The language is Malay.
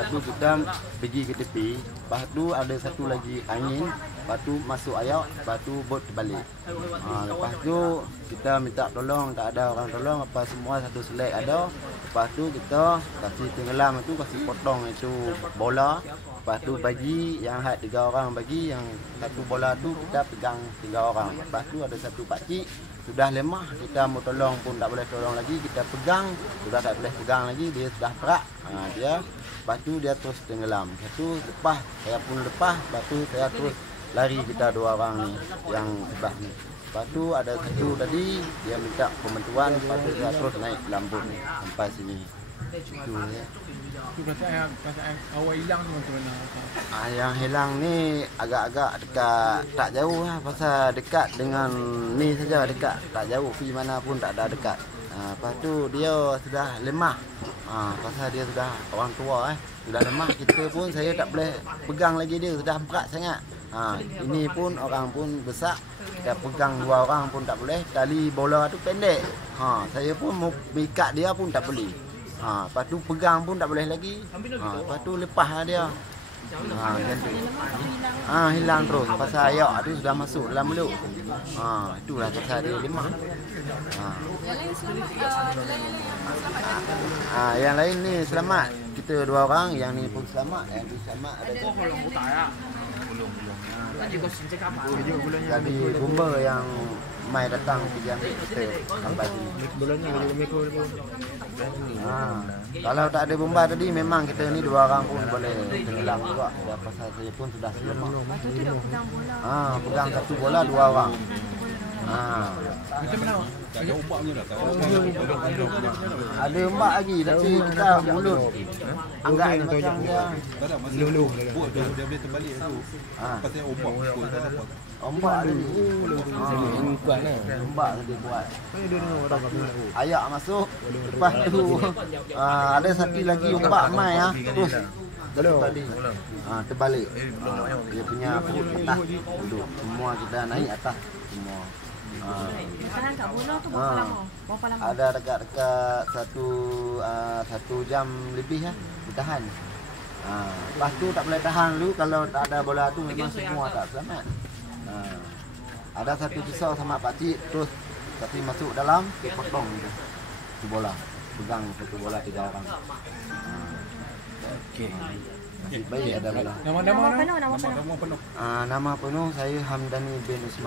Lepas tu kita pergi ke tepi. Lepas tu ada satu lagi angin. Lepas tu masuk air. Lepas tu bot terbalik. Lepas tu kita minta tolong. Tak ada orang tolong. Lepas semua satu selek ada. Lepas tu kita kasih tenggelam tu, kasih potong itu bola. Lepas tu bagi yang had 3 orang bagi, yang satu bola tu kita pegang 3 orang. Lepas tu ada satu pakcik sudah lemah, kita mau tolong pun tak boleh tolong lagi, kita pegang sudah tak boleh pegang lagi, dia sudah perak. Dia lepas tu dia terus tenggelam. Lepas tu lepas, saya pun lepas, lepas tu saya terus lari kita 2 orang ni yang sebelah ni. Lepas tu ada satu tadi dia minta bantuan, lepas tu saya terus naik lambung sampai sini. Itu ya. Tu perasaan awak hilang tu macam mana? Yang hilang ni agak-agak dekat, tak jauh lah. Pasal dekat dengan ni saja, dekat, tak jauh, pergi mana pun tak ada dekat. Lepas tu dia sudah lemah. Pasal dia sudah orang tua sudah lemah. Kita pun, saya tak boleh pegang lagi dia, sudah berat sangat. Ini pun orang pun besar, kita pegang 2 orang pun tak boleh. Tali bola tu pendek. Saya pun mau ikat dia pun tak boleh. Lepas tu pegang pun tak boleh lagi. Lepas tu lepaslah dia. Hilang terus. Pasal air tu sudah masuk dalam mulut. Itulah pasal dia lemah. Yang lain selamat. Yang lain ni selamat. Kita 2 orang, yang ni pun selamat. Yang ni selamat ada. Jadi bomba yang mai datang pergi ambil kita sampai sini. Kalau tak ada bomba tadi memang kita ni 2 orang pun boleh tenggelam juga. Pasal saya pun sudah lemah. Pegang satu bola 2 orang. Macam mana? Ada ombaknya dah. Ada ombak lagi tapi kita mulut. Anggap macam dia. Tak ada masa bot dia boleh terbalik tu. Pasal ombak pukul tak dapat. Ombak tadi. Ombak tadi buat. Ayak masuk. Lepas tu ada satu lagi ombak mai terus terbalik. Terbalik. Dia punya perut atas duduk. Semua kita naik atas semua. Tahan kat bola tu berapa lama? Berapa lama? Ada dekat satu jam lebih bertahan. Lepas tu tak boleh tahan dulu, kalau tak ada bola tu memang semua tak selamat. Ada satu pisau sama pakcik, terus tapi masuk dalam, dia potong tu bola. Pegang satu bola 3 orang. Okey. Nasib baik ada bola. Nama-nama Nama penuh. Nama penuh saya Hamdani bin Ismail.